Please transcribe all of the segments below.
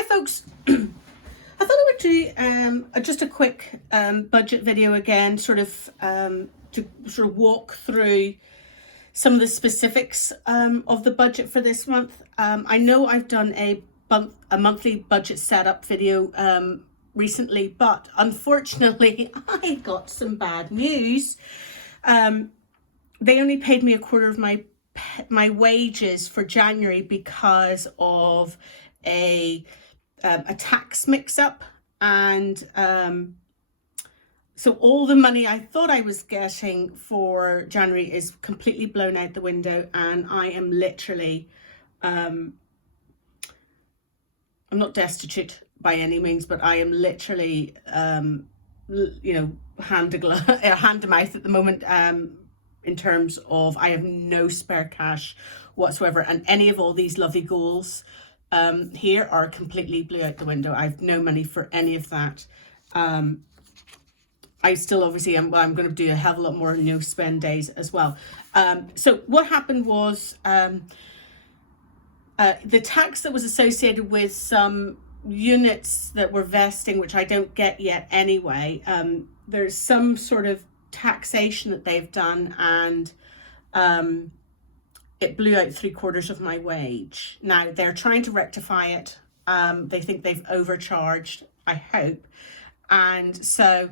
Hi folks, I thought I would do just a quick budget video again, to walk through some of the specifics of the budget for this month. I know I've done a monthly budget setup video recently, but unfortunately I got some bad news. They only paid me a quarter of my wages for January because of a tax mix-up, and so all the money I thought I was getting for January is completely blown out the window, and I am literally I'm not destitute by any means, but I am literally hand to mouth at the moment, in terms of I have no spare cash whatsoever, and any of all these lovely goals here are completely blew out the window. I have no money for any of that. I still obviously I'm going to do a hell of a lot more no spend days as well. So what happened was the tax that was associated with some units that were vesting, which I don't get yet anyway, there's some sort of taxation that they've done, and it blew out 3/4 of my wage. Now they're trying to rectify it. They think they've overcharged, I hope. And so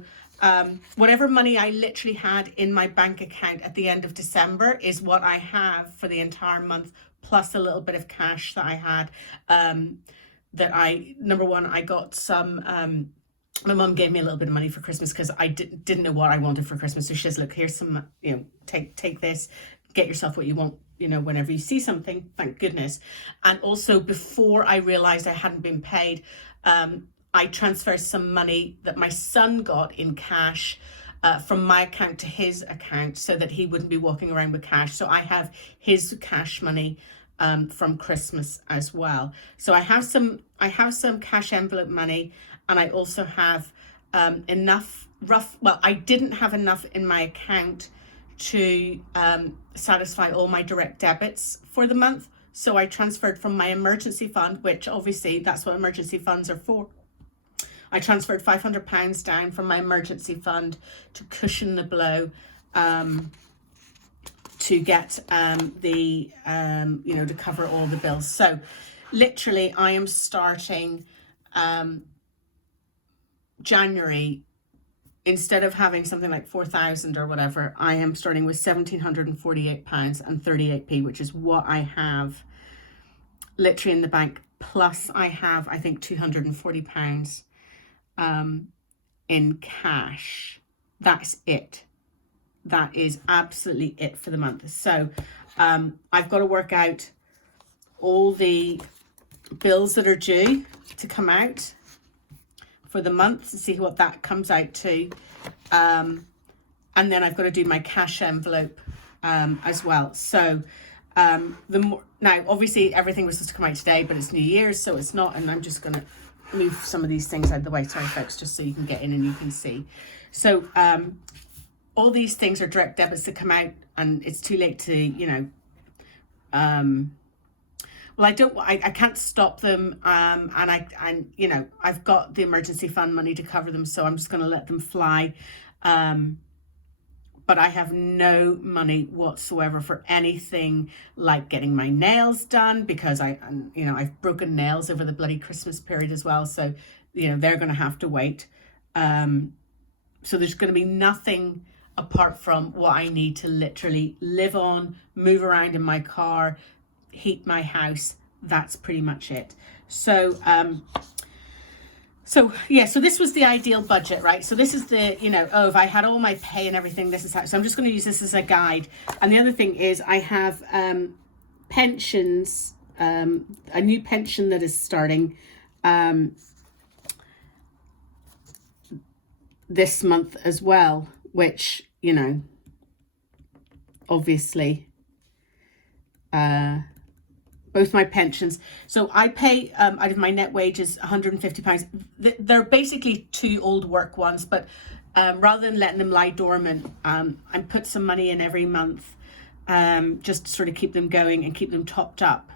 whatever money I literally had in my bank account at the end of December is what I have for the entire month, plus a little bit of cash that I had, that number one, I got some, my mum gave me a little bit of money for Christmas because I didn't know what I wanted for Christmas. So she says, look, here's some, take this, get yourself what you want, whenever you see something, thank goodness. And also, before I realized I hadn't been paid, I transferred some money that my son got in cash from my account to his account, so that he wouldn't be walking around with cash. So I have his cash money from Christmas as well. So I have some cash envelope money, and I also have enough I didn't have enough in my account to satisfy all my direct debits for the month. So I transferred from my emergency fund, which obviously that's what emergency funds are for. I transferred £500 down from my emergency fund to cushion the blow, to get to cover all the bills. So literally I am starting January, instead of having something like 4,000 or whatever, I am starting with £1,748 and 38p, which is what I have literally in the bank. Plus I have, I think, £240 in cash. That's it. That is absolutely it for the month. So I've got to work out all the bills that are due to come out for the month to see what that comes out to, and then I've got to do my cash envelope as well. So now obviously everything was supposed to come out today, but it's New Year's, so it's not, and I'm just going to move some of these things out of the way, sorry folks, just so you can get in and you can see. So all these things are direct debits that come out, and it's too late to well, I can't stop them, and I've got the emergency fund money to cover them, so I'm just going to let them fly. But I have no money whatsoever for anything like getting my nails done, because I've broken nails over the bloody Christmas period as well, so they're going to have to wait. So there's going to be nothing apart from what I need to literally live on, move around in my car, heat my house. That's pretty much it. So so this was the ideal budget, right? So this is the, if I had all my pay and everything, this is how. So I'm just going to use this as a guide. And the other thing is I have pensions, a new pension that is starting this month as well, which, obviously both my pensions. So I pay out of my net wages £150. They're basically two old work ones, but rather than letting them lie dormant, I put some money in every month, just to sort of keep them going and keep them topped up.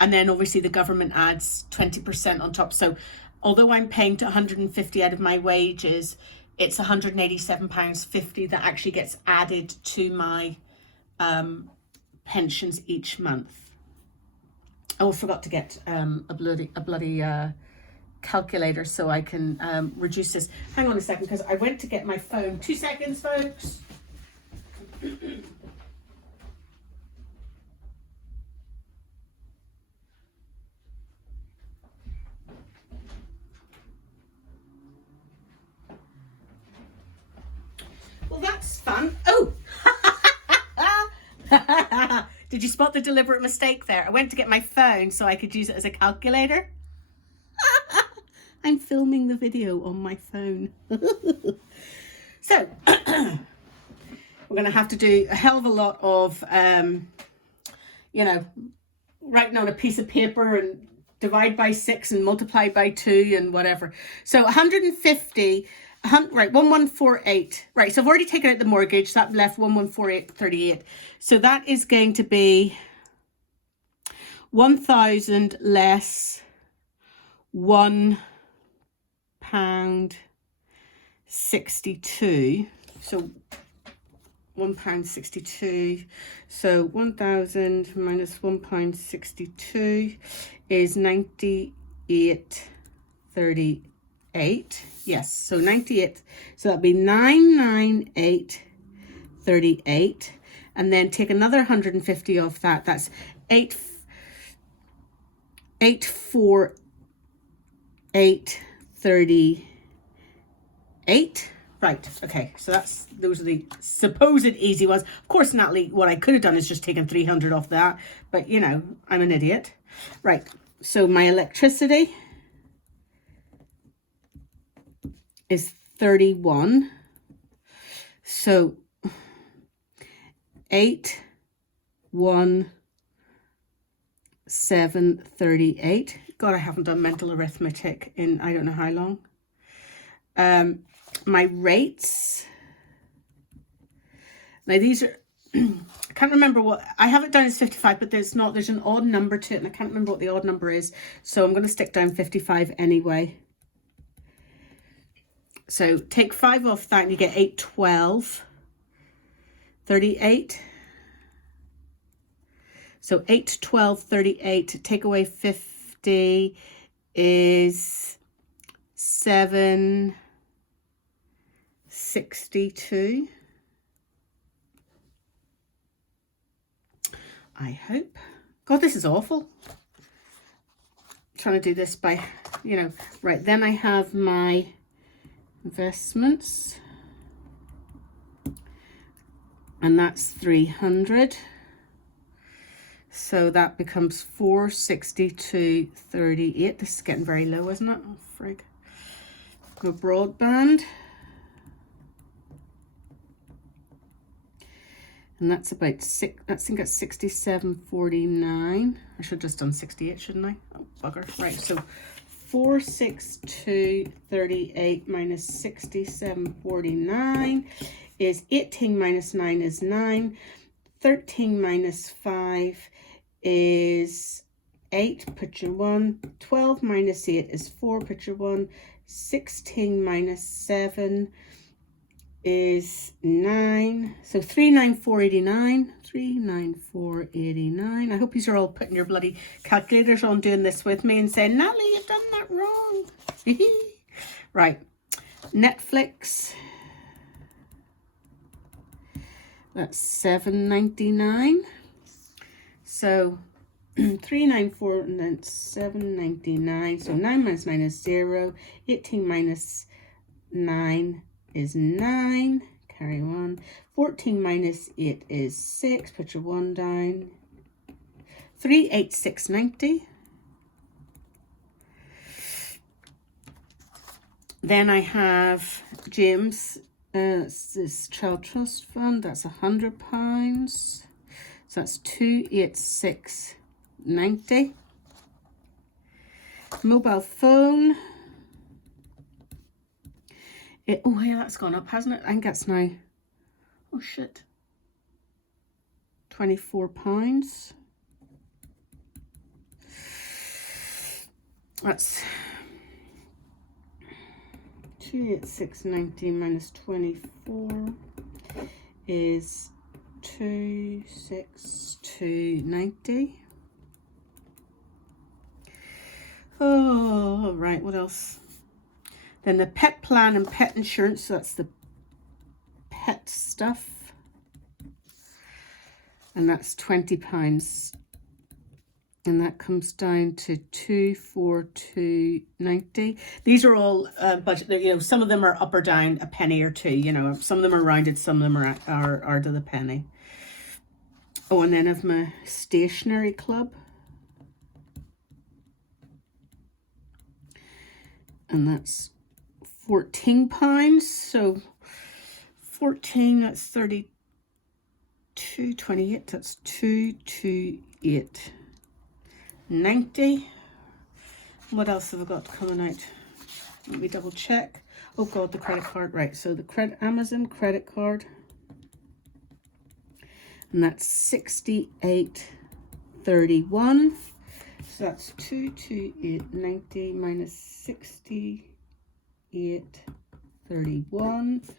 And then obviously the government adds 20% on top. So although I'm paying to 150 out of my wages, it's £187.50 that actually gets added to my pensions each month. Oh, I forgot to get a bloody calculator so I can reduce this. Hang on a second, because I went to get my phone. 2 seconds, folks. Well, that's fun. Oh! Did you spot the deliberate mistake there? I went to get my phone so I could use it as a calculator. I'm filming the video on my phone. So, we're going to have to do a hell of a lot of, you know, writing on a piece of paper and divide by 6 and multiply by 2 and whatever. So 150, right, 1148. Right, so I've already taken out the mortgage. That left 1148.38. So that is going to be 1,000 less £1.62. So £1.62. So 1,000 minus £1.62 is 98.38. Yes, so 98. So that'll be 998.38, and then take another 150 off that. That's 848.38. Right, okay, so those are the supposed easy ones. Of course, Natalie, what I could have done is just taken 300 off that, but you know, I'm an idiot. Right, so my electricity is 31. So 81738. God, I haven't done mental arithmetic in I don't know how long. My rates, now these are I can't remember what I have it down as 55, but there's an odd number to it, and I can't remember what the odd number is, so I'm going to stick down 55 anyway. So take 5 off that and you get 812.38. So 812.38, take away 50 is 762. I hope. God, this is awful. I'm trying to do this by, you know, right. Then I have my investments, and that's 300. So that becomes 462.38. This is getting very low, isn't it? Oh, frig. Go broadband. And that's about six. I think it's 67.49. I should have just done 68, shouldn't I? Oh, bugger. Right, so 462.38 minus 67.49 is 18 minus 9 is 9. 13 minus 5 is 8, put your 1. 12 minus 8 is 4, put your 1. 16 minus 7 is 9. So 394.89. 394.89. I hope you are all putting your bloody calculators on doing this with me and saying, Natalie, you've done that wrong. Right. Netflix. That's $7.99. So 394 and then $7.99. So 9 minus 9 is 0. 18 minus 9 is 9. Carry on. 14 minus 8 is 6. Put your 1 down. 386.90. Then I have James. This child trust fund. That's £100. So that's 286.90. Mobile phone. Oh yeah, that's gone up, hasn't it? I think that's now, oh shit, £24. That's 28690 minus 24 is 26290. Oh, right, what else? Then the pet plan and pet insurance, so that's the pet stuff. And that's £20. And that comes down to 24290. These are all budget. You know, some of them are up or down a penny or two. You know, some of them are rounded, some of them are to the penny. Oh, and then I have my stationery club, and that's £14. So 14, that's 32.28. That's 228.90. What else have I got coming out? Let me double check. Oh god, the credit card. Right, so the Amazon credit card, and that's 68.31. So that's 228.90 minus 68.31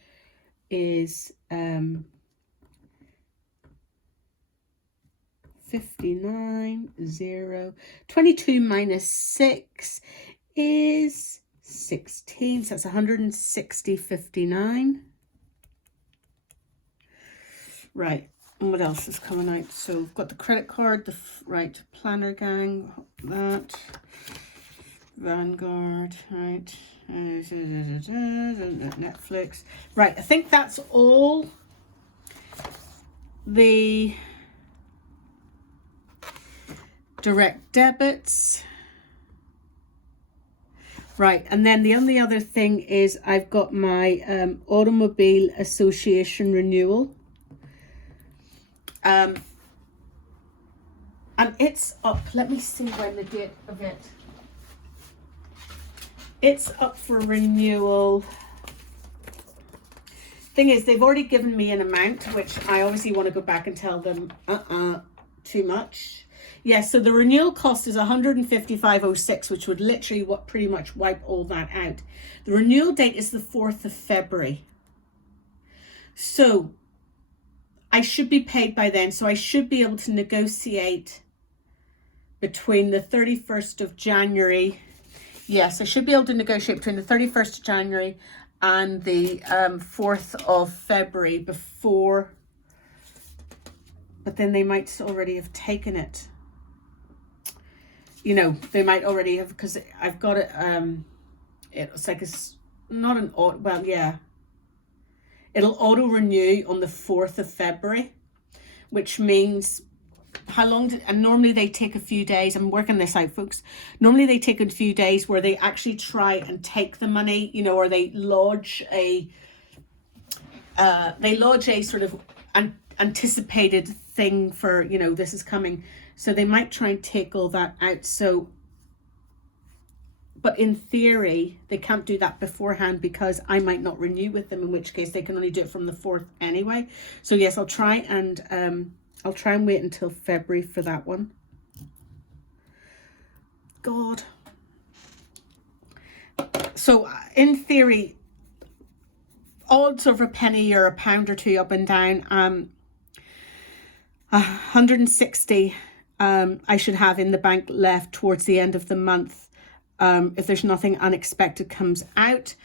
is 59.0. 22 minus 6 is 16. So that's 160.59. Right. And what else is coming out? So we've got the credit card, the right, Planner Gang, that, Vanguard, right, Netflix. Right, I think that's all the direct debits. Right, and then the only other thing is I've got my Automobile Association renewal. And it's up, let me see when the date of it. It's up for renewal. Thing is, they've already given me an amount, which I obviously want to go back and tell them, too much. Yeah, so the renewal cost is 155.06, which would literally pretty much wipe all that out. The renewal date is the 4th of February. So I should be paid by then. So I should be able to negotiate between the 31st of January. Yes, I should be able to negotiate between the 31st of January and the 4th of February before. But then they might already have taken it. You know, they might already have, because I've got it. It's like it's not an auto. Well, yeah. It'll auto renew on the 4th of February, which means how long and normally they take a few days. I'm working this out, folks. Normally they take a few days where they actually try and take the money, you know, or they lodge a sort of anticipated thing for, you know, this is coming. So they might try and take all that out. So, but in theory, they can't do that beforehand because I might not renew with them, in which case they can only do it from the 4th anyway. So yes, I'll try and wait until February for that one. God. So in theory, odds of a penny or a pound or two up and down, 160 I should have in the bank left towards the end of the month. If there's nothing unexpected comes out.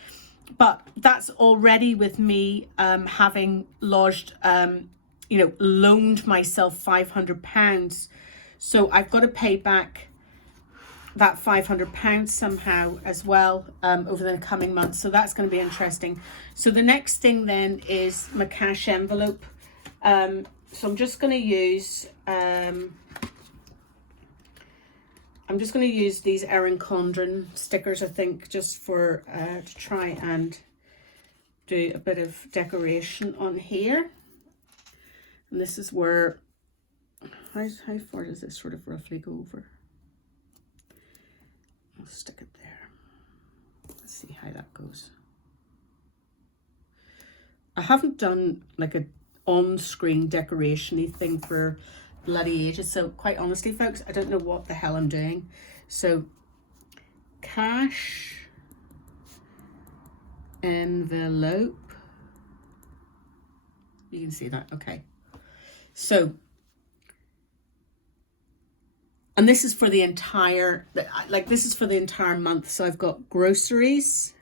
But that's already with me having lodged, you know, loaned myself £500. So I've got to pay back that £500 somehow as well over the coming months. So that's going to be interesting. So the next thing then is my cash envelope. So I'm just going to use... I'm just going to use these ERIN CONDREN stickers, I think, just for to try and do a bit of decoration on here. And this is where, how far does this sort of roughly go over? I'll stick it there. Let's see how that goes. I haven't done like a on-screen decoration-y thing for bloody ages, so quite honestly folks, I don't know what the hell I'm doing. So cash envelope. You can see that, okay. So, and this is for the entire, like this is for the entire month. So I've got groceries,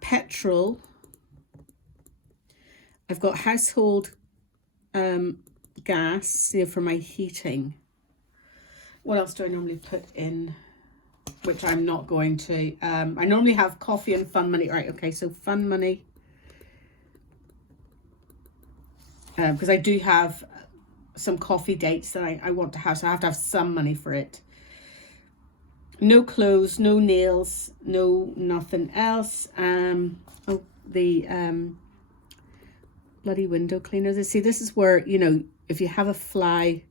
petrol, I've got household gas, you know, for my heating. What else do I normally put in, which I'm not going to? I normally have coffee and fun money. All right, okay, so fun money. Because I do have some coffee dates that I want to have, so I have to have some money for it. No clothes, no nails, no nothing else. Oh, the bloody window cleaners. See, this is where, you know, if you have a fiver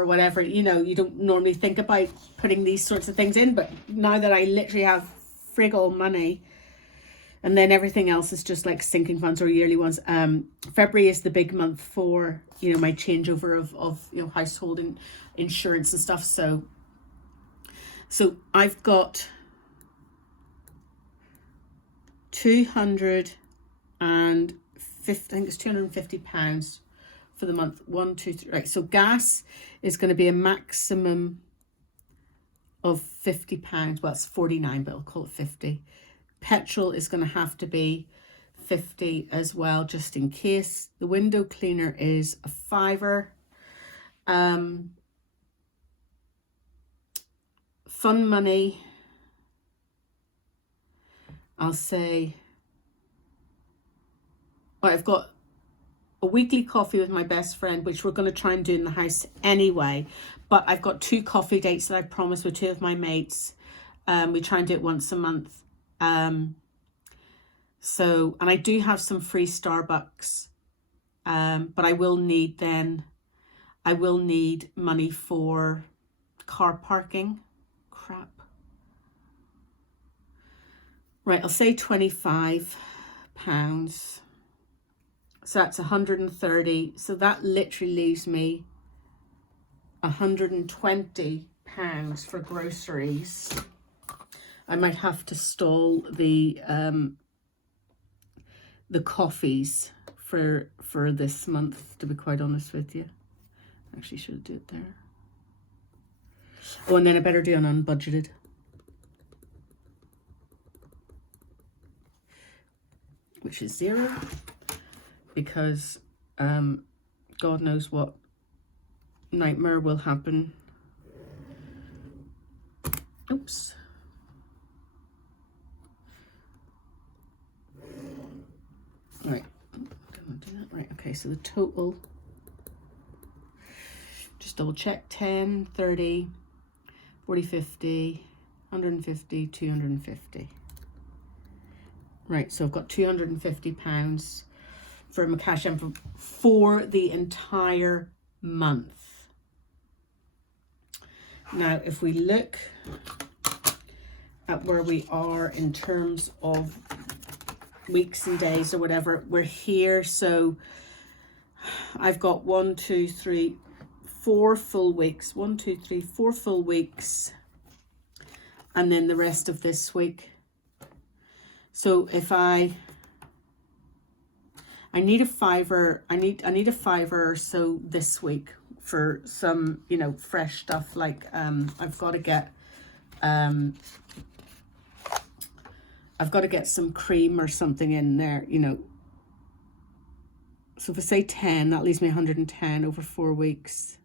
or whatever, you know, you don't normally think about putting these sorts of things in, but now that I literally have frig all money, and then everything else is just like sinking funds or yearly ones. February is the big month for, you know, my changeover of you know, household and insurance and stuff. So I've got 250, I think it's £250 for the month. 1, 2, 3. Right. So gas is going to be a maximum of £50. Well, it's 49, but I'll call it 50. Petrol is going to have to be 50 as well, just in case. The window cleaner is a £5. Fun money, I'll say, well, I've got a weekly coffee with my best friend, which we're going to try and do in the house anyway. But I've got 2 coffee dates that I promised with 2 of my mates. We try and do it once a month. So, and I do have some free Starbucks, but I will need money for car parking. Crap. Right, I'll say £25. So that's 130. So that literally leaves me £120 for groceries. I might have to stall the coffees for this month, to be quite honest with you. Actually, should do it there. Oh, and then I better do an unbudgeted. Which is 0. Because God knows what nightmare will happen. Oops. Right, don't want to do that. Right, okay, so the total, just double check, 10, 30, 40, 50, 150, 250. Right, so I've got £250 for my cash envelope for the entire month. Now, if we look at where we are in terms of weeks and days or whatever, we're here. So I've got 1, 2, 3, 4 full weeks. 1, 2, 3, 4 full weeks. And then the rest of this week. So if I need a £5, I need a £5 or so this week for some, you know, fresh stuff. Like I've got to get some cream or something in there, you know. So if I say 10, that leaves me 110 over 4 weeks.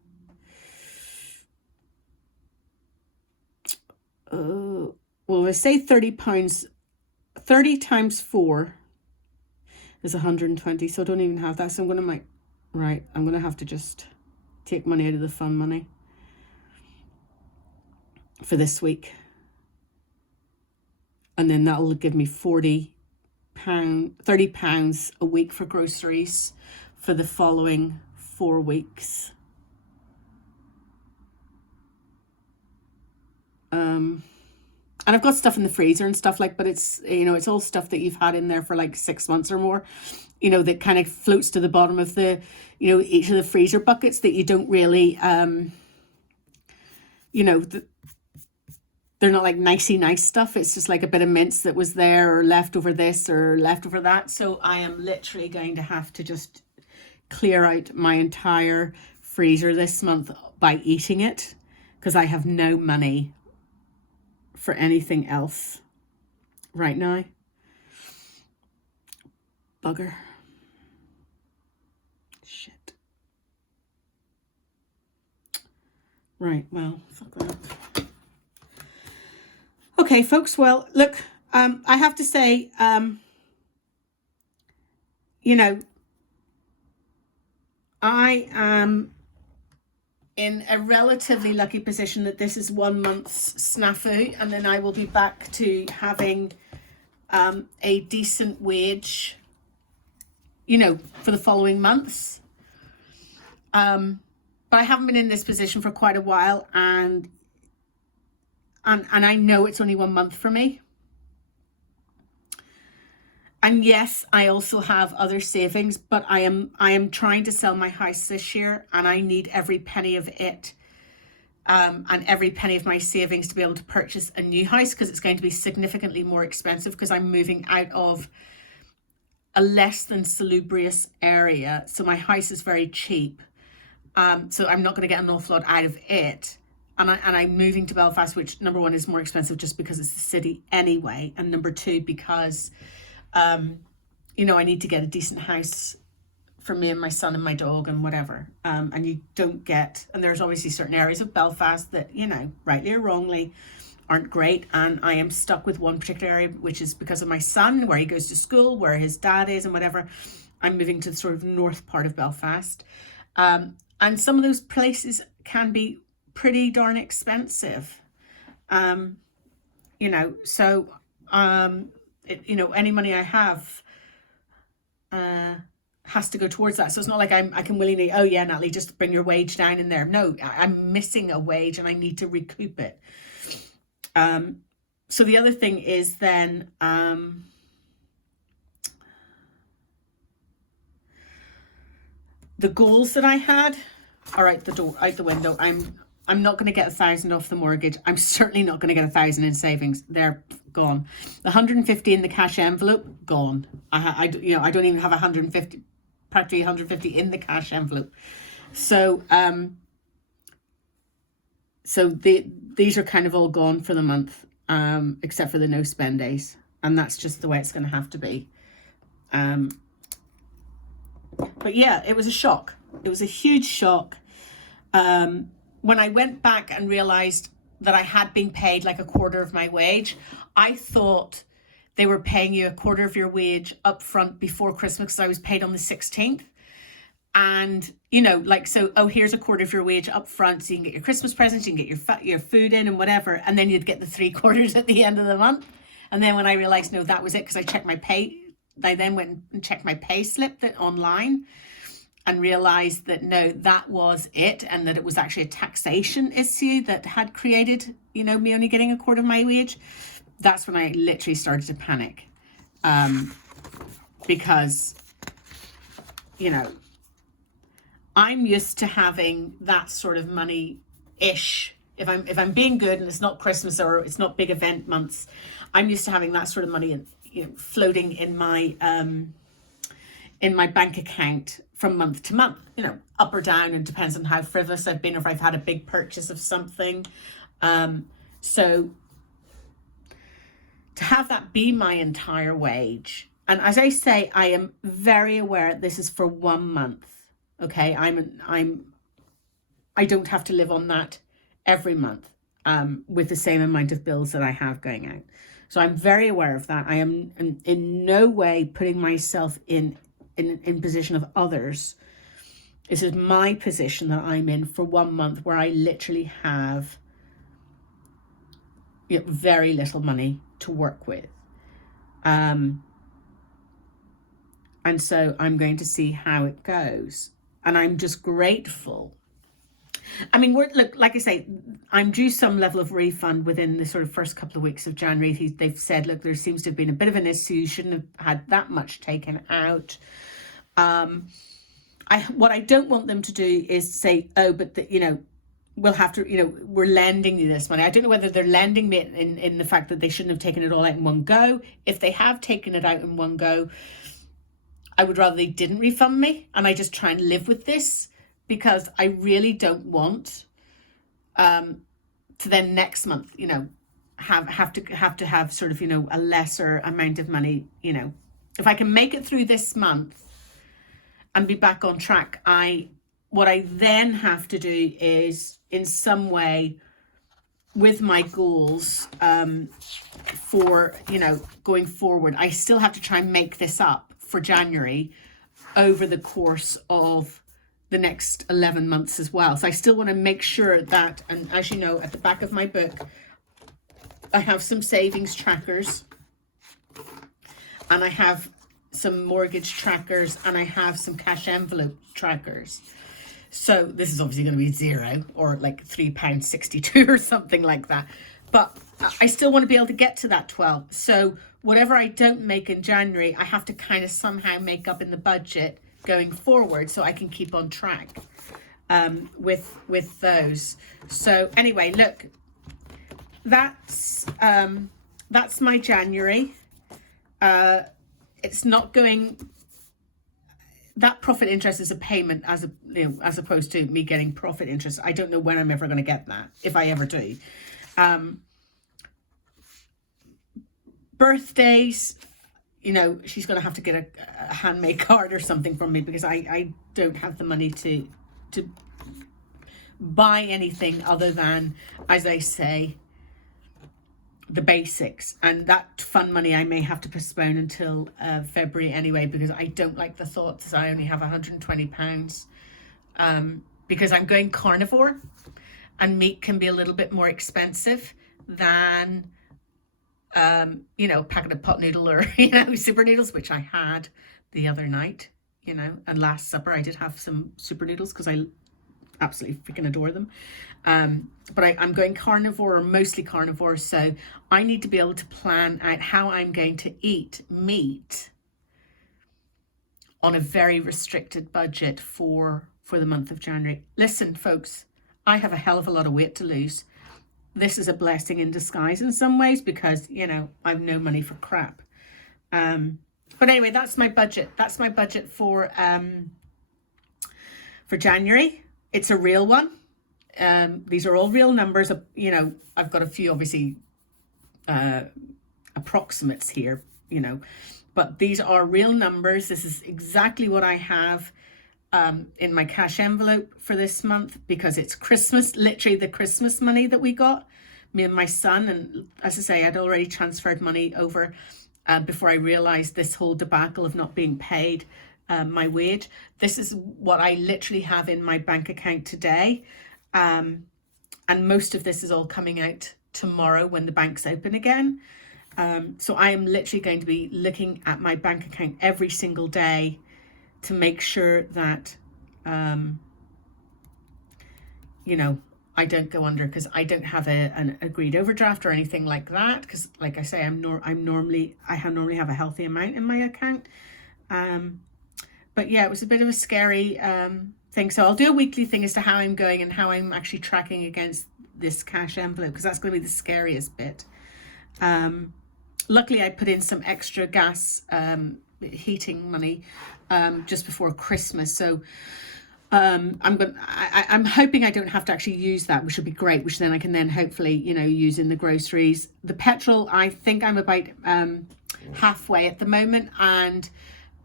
Well, if I say £30, 30 times 4 is 120, so I don't even have that. So I'm going to have to just take money out of the fun money for this week. And then that'll give me £30 a week for groceries for the following 4 weeks. And I've got stuff in the freezer and stuff like, but it's, you know, it's all stuff that you've had in there for like 6 months or more, you know, that kind of floats to the bottom of the, you know, each of the freezer buckets that you don't really, you know, they're not like nicey nice stuff. It's just like a bit of mince that was there, or left over this or left over that. So I am literally going to have to just clear out my entire freezer this month by eating it, because I have no money for anything else right now. Bugger. Shit. Right, well, fuck that. Okay, folks, well, look, I have to say, you know, I am in a relatively lucky position that this is 1 month's snafu, and then I will be back to having a decent wage, you know, for the following months. But I haven't been in this position for quite a while, and I know it's only 1 month for me. And yes, I also have other savings, but I am trying to sell my house this year, and I need every penny of it, and every penny of my savings to be able to purchase a new house, because it's going to be significantly more expensive, because I'm moving out of a less than salubrious area. So my house is very cheap. So I'm not going to get an awful lot out of it. And I'm moving to Belfast, which number one is more expensive just because it's the city anyway. And number two, because, you know, I need to get a decent house for me and my son and my dog and whatever. And you don't get, and there's obviously certain areas of Belfast that, you know, rightly or wrongly, aren't great. And I am stuck with one particular area, which is because of my son, where he goes to school, where his dad is and whatever. I'm moving to the sort of north part of Belfast. And some of those places can be pretty darn expensive. You know, so, you know, any money I have has to go towards that. So it's not like I can willingly, oh yeah, Natalie, just bring your wage down in there. No, I'm missing a wage and I need to recoup it. So the other thing is then, the goals that I had are out the window. I'm not going to get 1,000 off the mortgage. I'm certainly not going to get 1,000 in savings. They're gone. The 150 in the cash envelope, gone. I don't even have 150, practically 150 in the cash envelope. So, these are kind of all gone for the month, except for the no spend days, and that's just the way it's going to have to be. But yeah, it was a shock. It was a huge shock. When I went back and realized that I had been paid like a quarter of my wage, I thought they were paying you a quarter of your wage up front before Christmas, because I was paid on the 16th. And, you know, like, so, oh, here's a quarter of your wage up front, so you can get your Christmas presents, you can get your food in and whatever, and then you'd get the 3/4 at the end of the month. And then when I realized, no, that was it, because I checked my pay, I then went and checked my pay slip online and realized that no, that was it, and that it was actually a taxation issue that had created, you know, me only getting a quarter of my wage. That's when I literally started to panic, because, you know, I'm used to having that sort of money-ish. If I'm being good and it's not Christmas or it's not big event months, I'm used to having that sort of money, you know, floating in my bank account from month to month, you know, up or down, and depends on how frivolous I've been, or if I've had a big purchase of something. So to have that be my entire wage, and as I say, I am very aware this is for 1 month. Okay, I don't have to live on that every month, with the same amount of bills that I have going out. So I'm very aware of that. I am in no way putting myself in position of others. This is my position that I'm in for 1 month, where I literally have, you know, very little money to work with. And so I'm going to see how it goes. And I'm just grateful. I mean, look, like I say, I'm due some level of refund within the sort of first couple of weeks of January. They've said, look, there seems to have been a bit of an issue. You shouldn't have had that much taken out. What I don't want them to do is say, oh, but you know, will have to, we're lending you this money. I don't know whether they're lending me in the fact that they shouldn't have taken it all out in one go. If they have taken it out in one go, I would rather they didn't refund me and I just try and live with this, because I really don't want to then next month, have to have sort of, a lesser amount of money. If I can make it through this month and be back on track, what I then have to do is, in some way, with my goals for, going forward, I still have to try and make this up for January over the course of the next 11 months as well. So I still want to make sure that, and as you know, at the back of my book, I have some savings trackers, and I have some mortgage trackers, and I have some cash envelope trackers. So this is obviously going to be 0 or like £3.62 or something like that. But I still want to be able to get to that 12. So whatever I don't make in January, I have to kind of somehow make up in the budget going forward, so I can keep on track with those. So anyway, look, that's my January. It's not going. That profit interest is a payment as opposed to me getting profit interest. I don't know when I'm ever going to get that, if I ever do. Birthdays, she's going to have to get a handmade card or something from me, because I don't have the money to buy anything other than, as I say, the basics. And that fun money I may have to postpone until February anyway, because I don't like the thought that I only have £120, because I'm going carnivore, and meat can be a little bit more expensive than a packet of pot noodle or super noodles, which I had the other night, and last supper I did have some super noodles because I absolutely freaking adore them. But I'm going carnivore, or mostly carnivore, so I need to be able to plan out how I'm going to eat meat on a very restricted budget for the month of January. Listen, folks, I have a hell of a lot of weight to lose. This is a blessing in disguise in some ways, because I've no money for crap. But anyway, that's my budget. That's my budget for January. It's a real one. These are all real numbers. I've got a few, obviously, approximates here, but these are real numbers. This is exactly what I have in my cash envelope for this month, because it's Christmas, literally the Christmas money that we got, me and my son. And as I say, I'd already transferred money over before I realized this whole debacle of not being paid my wage. This is what I literally have in my bank account today. And most of this is all coming out tomorrow when the bank's open again. So I am literally going to be looking at my bank account every single day to make sure that, I don't go under, because I don't have an agreed overdraft or anything like that. Because, like I say, I normally have a healthy amount in my account. But yeah, it was a bit of a scary thing. So I'll do a weekly thing as to how I'm going and how I'm actually tracking against this cash envelope, because that's going to be the scariest bit. Luckily, I put in some extra gas heating money just before Christmas, so I'm hoping I don't have to actually use that, which would be great, which then I can then hopefully use in the groceries. The petrol, I think I'm about halfway at the moment, and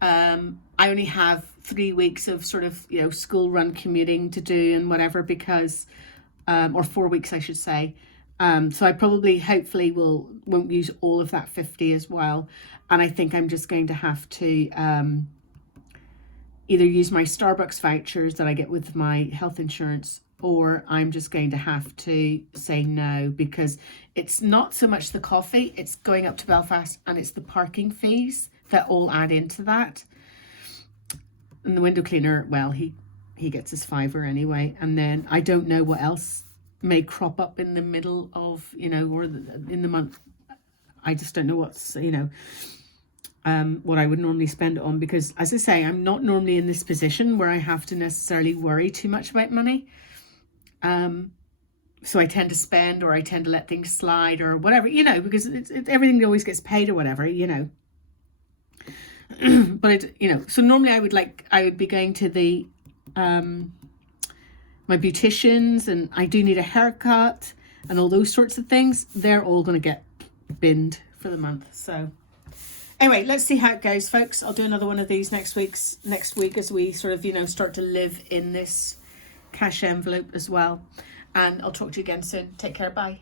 I only have 3 weeks of sort of school run commuting to do and whatever, because or 4 weeks I should say. So I probably hopefully won't use all of that 50 as well. And I think I'm just going to have to either use my Starbucks vouchers that I get with my health insurance, or I'm just going to have to say no, because it's not so much the coffee, it's going up to Belfast and it's the parking fees that all add into that. And the window cleaner, well, he gets his £5 anyway. And then I don't know what else may crop up in the middle of, or in the month. I just don't know what's, what I would normally spend it on, because as I say, I'm not normally in this position where I have to necessarily worry too much about money. so I tend to spend, or I tend to let things slide or whatever, you know, because everything always gets paid or whatever, you know. But you know, so normally I would be going to the my beauticians, and I do need a haircut and all those sorts of things. They're all going to get binned for the month. So anyway, let's see how it goes, folks. I'll do another one of these next week as we sort of, you know, start to live in this cash envelope as well. And I'll talk to you again soon. Take care. Bye.